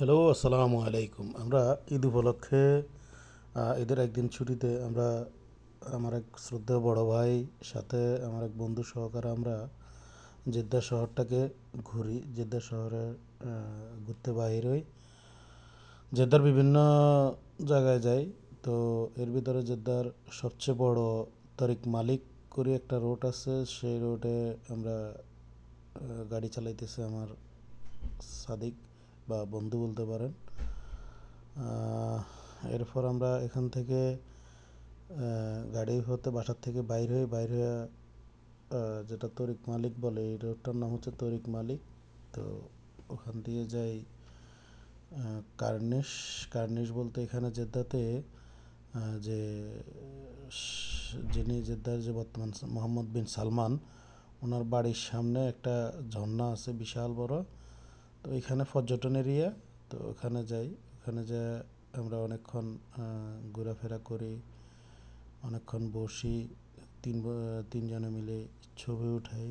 Hello, আসসালামু আলাইকুম। আমরা ঈদ উপলক্ষে ঈদের একদিন ছুটিতে আমরা আমার এক শ্রদ্ধেয় বড় ভাই সাথে আমার এক বন্ধু সহকারে আমরা জেদ্দা শহরটাকে ঘুরি। জেদ্দা শহরে ঘুরতে বাহির হই। জেদ্দার বিভিন্ন জায়গায় যাই। তো এর ভিতরে জেদ্দার সবচেয়ে বড় তরিক মালিক করে একটা রোড আছে, সেই রোডে আমরা গাড়ি চালাইতেছে আমার সাদিক বা বন্ধু বলতে পারেন। এরপর আমরা এখান থেকে গাড়ি হতে বাসার থেকে বাইর হয়ে যেটা তরিক মালিক বলে, এই রোডটার নাম হচ্ছে তরিক মালিক। তো ওখান দিয়ে যাই কার্নিশ। কার্নিশ বলতে এখানে জেদ্দাতে যে যিনি জেদ্দার যে বর্তমান মোহাম্মদ বিন সালমান, ওনার বাড়ির সামনে একটা ঝর্ণা আছে বিশাল বড়। তো এখানে পর্যটন এরিয়া। তো ওখানে যাই। ওখানে যা আমরা অনেকক্ষণ ঘোরাফেরা করি, অনেকক্ষণ বসি, তিনজনে মিলে ছবি উঠাই।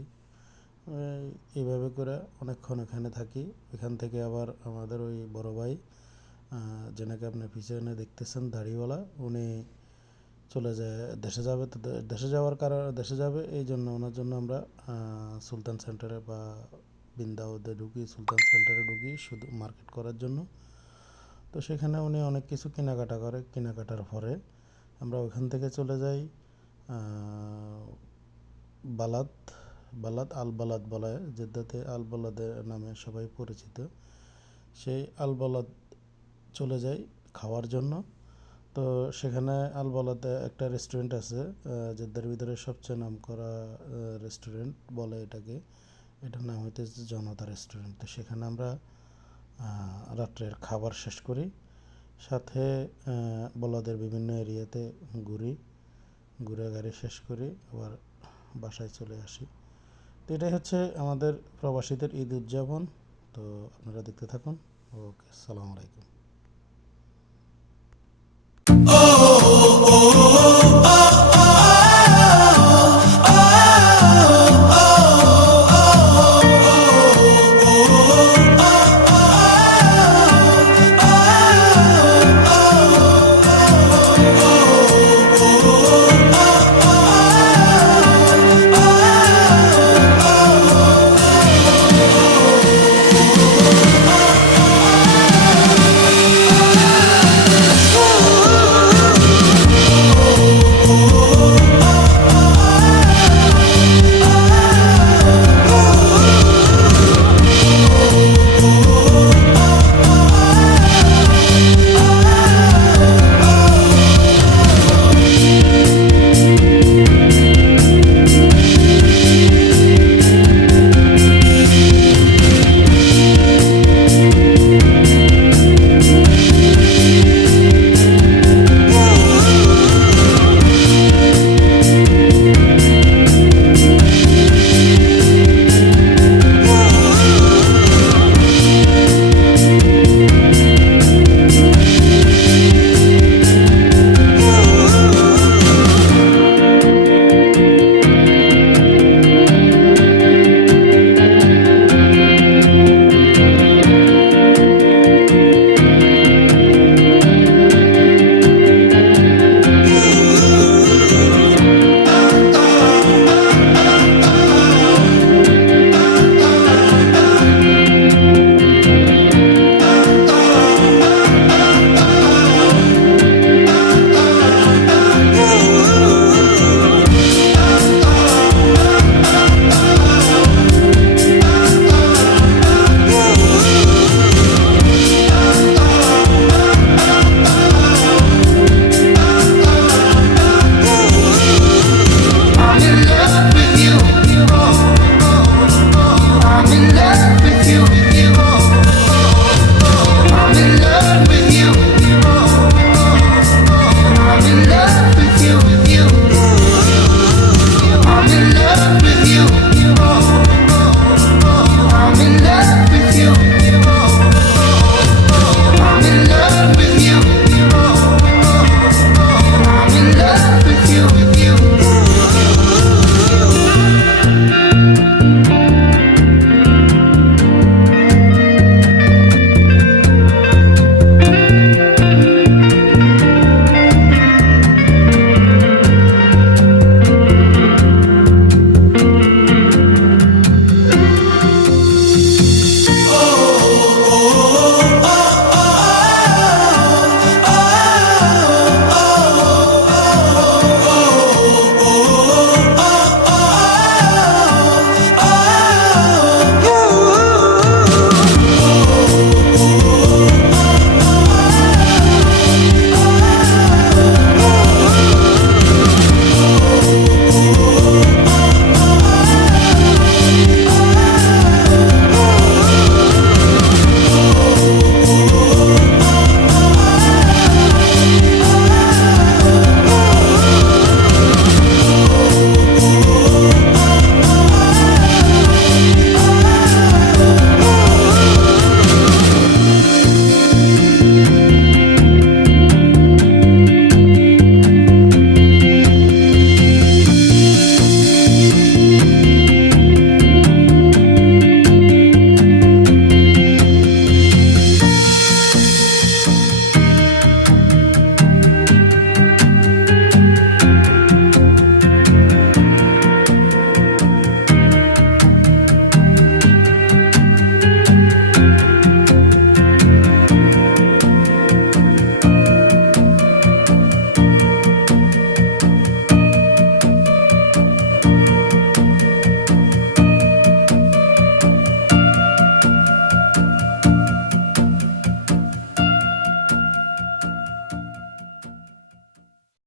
এইভাবে করে অনেকক্ষণ এখানে থাকি। এখান থেকে আবার আমাদের ওই বড় ভাই, যেনাকে আপনার পিছনে দেখতেছেন দাড়িওয়ালা, উনি চলে যায় দেশে যাবে। তো দেশে যাওয়ার কারণে দেশে যাবে এই জন্য ওনার জন্য আমরা সুলতান সেন্টারে বা বিন্দাউদে ঢুকি, সুলতান সেন্টারে ঢুকি শুধু মার্কেট করার জন্য। তো সেখানে উনি অনেক কিছু কেনাকাটা করে। কেনাকাটার পরে আমরা ওখান থেকে চলে যাই বালাদ। আল বালাদ বলা হয় জেদ্দাতে, আল বালাদের নামে সবাই পরিচিত। সেই আল বালাদ চলে যাই খাওয়ার জন্য। তো সেখানে আল বালাদে একটা রেস্টুরেন্ট আছে, জেদ্দার ভিতরে সবচেয়ে নাম করা রেস্টুরেন্ট বলে এটাকে। এটার নাম হইতেছে জনতা রেস্টুরেন্ট। তো সেখানে আমরা রাত্রের খাবার শেষ করি, সাথে বলদের বিভিন্ন এরিয়াতে ঘুরি, ঘুরে গাড়ি শেষ করি, আবার বাসায় চলে আসি। তো এটাই হচ্ছে আমাদের প্রবাসীদের ঈদ উদযাপন। তো আপনারা দেখতে থাকুন। ওকে, আসসালামু আলাইকুম।